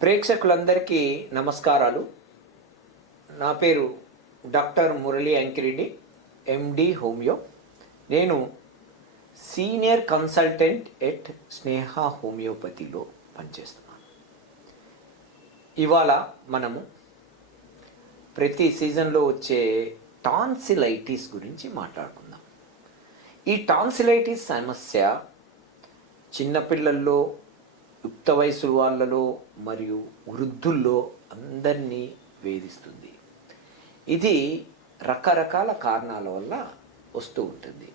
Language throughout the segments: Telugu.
ప్రేక్షకులందరికీ నమస్కారాలు. నా పేరు డాక్టర్ మురళి అంకిరెడ్డి, ఎండి హోమియో. నేను సీనియర్ కన్సల్టెంట్ ఎట్ స్నేహ హోమియోపతిలో పనిచేస్తున్నాను. ఇవాళ మనము ప్రతి సీజన్లో వచ్చే టాన్సిలైటిస్ గురించి మాట్లాడుకుందాం. ఈ టాన్సిలైటిస్ సమస్య చిన్నపిల్లల్లో, యుక్త వయసు వాళ్ళలో మరియు వృద్ధుల్లో అందరినీ వేధిస్తుంది. ఇది రకరకాల కారణాల వల్ల వస్తూ ఉంటుంది.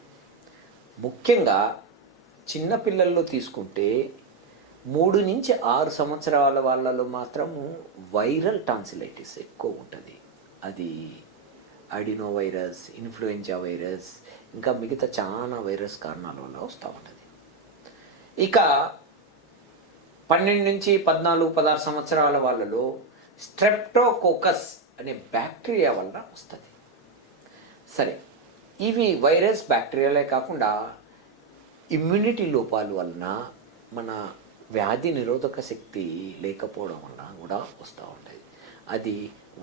ముఖ్యంగా చిన్నపిల్లల్లో తీసుకుంటే 3 నుంచి 6 సంవత్సరాల వాళ్ళలో మాత్రము వైరల్ టాన్సిలైటిస్ ఎక్కువ ఉంటుంది. అది అడినో వైరస్, ఇన్ఫ్లుయెంజా వైరస్, ఇంకా మిగతా చాలా వైరస్ కారణాల వల్ల వస్తూ ఉంటుంది. ఇక 12 నుంచి 14, 16 సంవత్సరాల వాళ్ళలో స్ట్రెప్టోకోకస్ అనే బ్యాక్టీరియా వల్ల వస్తుంది. సరే, ఇవి వైరస్ బ్యాక్టీరియాలే కాకుండా ఇమ్యూనిటీ లోపాల వలన, మన వ్యాధి నిరోధక శక్తి లేకపోవడం వలన కూడా వస్తూ ఉంటుంది. అది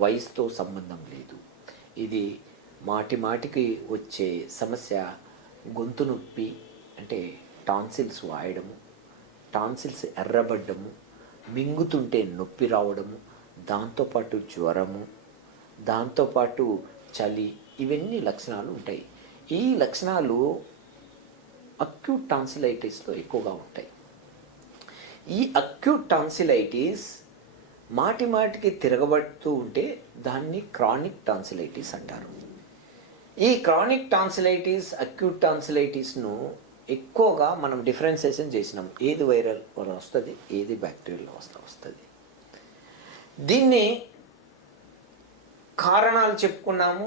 వయసుతో సంబంధం లేదు. ఇది మాటికి వచ్చే సమస్య గొంతు నొప్పి, అంటే టాన్సిల్స్ వాయడము, టాన్సిల్స్ ఎర్రబడ్డము, మింగుతుంటే నొప్పి రావడము, దాంతోపాటు జ్వరము, దాంతోపాటు చలి, ఇవన్నీ లక్షణాలు ఉంటాయి. ఈ లక్షణాలు అక్యూట్ టాన్సిలైటిస్లో ఎక్కువగా ఉంటాయి. ఈ అక్యూట్ టాన్సిలైటిస్ మాటికి తిరగబడుతూ ఉంటే దాన్ని క్రానిక్ టాన్సిలైటిస్ అంటారు. ఈ క్రానిక్ టాన్సిలైటిస్, అక్యూట్ టాన్సిలైటిస్ను ఎక్కువగా మనం డిఫరెన్సియేషన్ చేసినాం. ఏది వైరల్ వల్ల వస్తుంది, ఏది బ్యాక్టీరియల్ వస్తుంది. దీన్ని కారణాలు చెప్పుకున్నాము.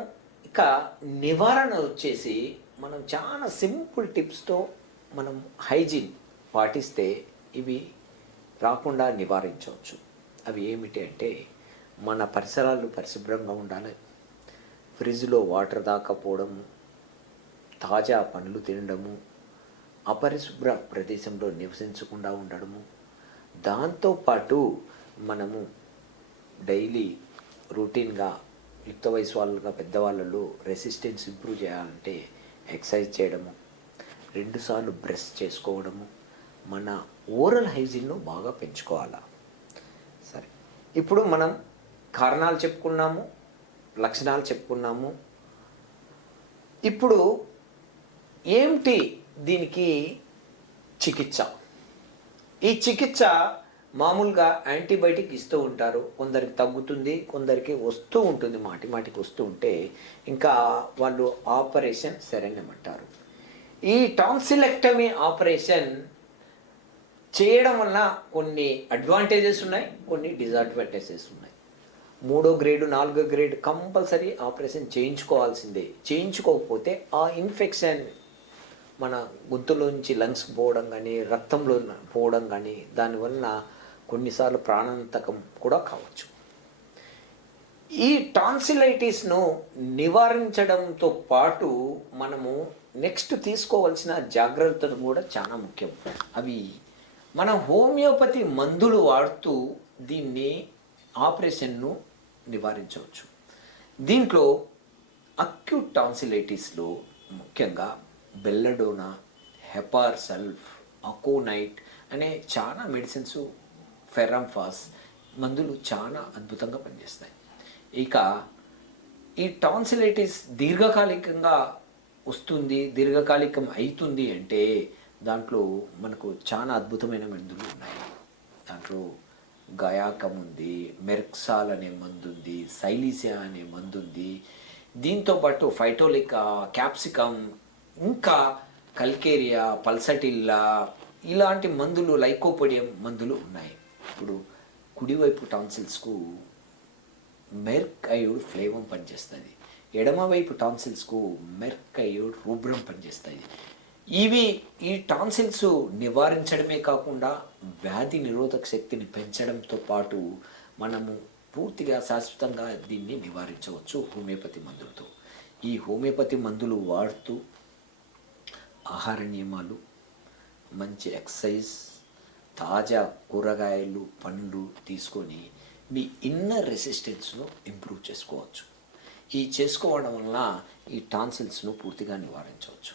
ఇక నివారణ వచ్చేసి మనం చాలా సింపుల్ టిప్స్తో మనం హైజీన్ పాటిస్తే ఇవి రాకుండా నివారించవచ్చు. అవి ఏమిటి అంటే, మన పరిసరాలు పరిశుభ్రంగా ఉండాలి, ఫ్రిడ్జ్లో వాటర్ దాకపోవడము, తాజా పండ్లు తినడము, అపరిశుభ్ర ప్రదేశంలో నివసించకుండా ఉండడము, దాంతోపాటు మనము డైలీ రొటీన్గా యుక్త వయసు వాళ్ళుగా పెద్దవాళ్ళలో రెసిస్టెన్స్ ఇంప్రూవ్ చేయాలంటే ఎక్సర్సైజ్ చేయడము, 2 సార్లు బ్రష్ చేసుకోవడము, మన ఓరల్ హైజీన్ను బాగా పెంచుకోవాలి. సరే, ఇప్పుడు మనం కారణాలు చెప్పుకున్నాము, లక్షణాలు చెప్పుకున్నాము. ఇప్పుడు ఏమిటి దీనికి చికిత్స? ఈ చికిత్స మామూలుగా యాంటీబయాటిక్ ఇస్తూ ఉంటారు. కొందరికి తగ్గుతుంది, కొందరికి వస్తూ ఉంటుంది, మాటికి వస్తూ ఉంటే ఇంకా వాళ్ళు ఆపరేషన్ సరైనమంటారు. ఈ టాన్సిలెక్టమీ ఆపరేషన్ చేయడం వల్ల కొన్ని అడ్వాంటేజెస్ ఉన్నాయి, కొన్ని డిసడ్వాంటేజెస్ ఉన్నాయి. 3వ గ్రేడు, 4వ గ్రేడ్ కంపల్సరీ ఆపరేషన్ చేయించుకోవాల్సిందే. చేయించుకోకపోతే ఆ ఇన్ఫెక్షన్ మన గొంతులోంచి లంగ్స్కి పోవడం కానీ, రక్తంలో పోవడం కానీ, దానివల్ల కొన్నిసార్లు ప్రాణాంతకం కూడా కావచ్చు. ఈ టాన్సిలైటిస్ను నివారించడంతో పాటు మనము నెక్స్ట్ తీసుకోవాల్సిన జాగ్రత్తలు కూడా చాలా ముఖ్యం. అవి మన హోమియోపతి మందులు వాడుతూ దీన్ని ఆపరేషన్ను నివారించవచ్చు. దీంట్లో అక్యూట్ టాన్సిలైటిస్లో ముఖ్యంగా బెల్లడోనా, హెపార్సల్ఫ్, అకోనైట్ అనే చాలా మెడిసిన్స్, ఫెరాంఫాస్ మందులు చాలా అద్భుతంగా పనిచేస్తాయి. ఇక ఈ టాన్సిలైటిస్ దీర్ఘకాలికంగా వస్తుంది, దీర్ఘకాలికం అవుతుంది అంటే దాంట్లో మనకు చాలా అద్భుతమైన మందులు ఉన్నాయి. దాంట్లో గయాకం ఉంది, మెర్క్సాల్ అనే మందు ఉంది, సైలీసియా అనే మందు ఉంది. దీంతోపాటు ఫైటోలికా, క్యాప్సికమ్, ఇంకా కల్కేరియా, పల్సటిల్లా ఇలాంటి మందులు, లైకోపోడియం మందులు ఉన్నాయి. ఇప్పుడు కుడివైపు టాన్సిల్స్కు మెర్క్ అయోడ్ ఫ్లేవం పనిచేస్తుంది, ఎడమవైపు టాన్సిల్స్కు మెర్క్ అయోడ్ రూబ్రం పనిచేస్తుంది. ఇవి ఈ టాన్సిల్స్ నివారించడమే కాకుండా వ్యాధి నిరోధక శక్తిని పెంచడంతో పాటు మనము పూర్తిగా శాశ్వతంగా దీన్ని నివారించవచ్చు హోమియోపతి మందులతో. ఈ హోమియోపతి మందులు వాడుతూ ఆహార నియమాలు, మంచి ఎక్సర్సైజ్, తాజా కూరగాయలు పండ్లు తీసుకొని మీ ఇన్నర్ రెసిస్టెన్స్ను ఇంప్రూవ్ చేసుకోవచ్చు. ఈ చేసుకోవడం వలన ఈ టాన్సిల్స్ను పూర్తిగా నివారించవచ్చు.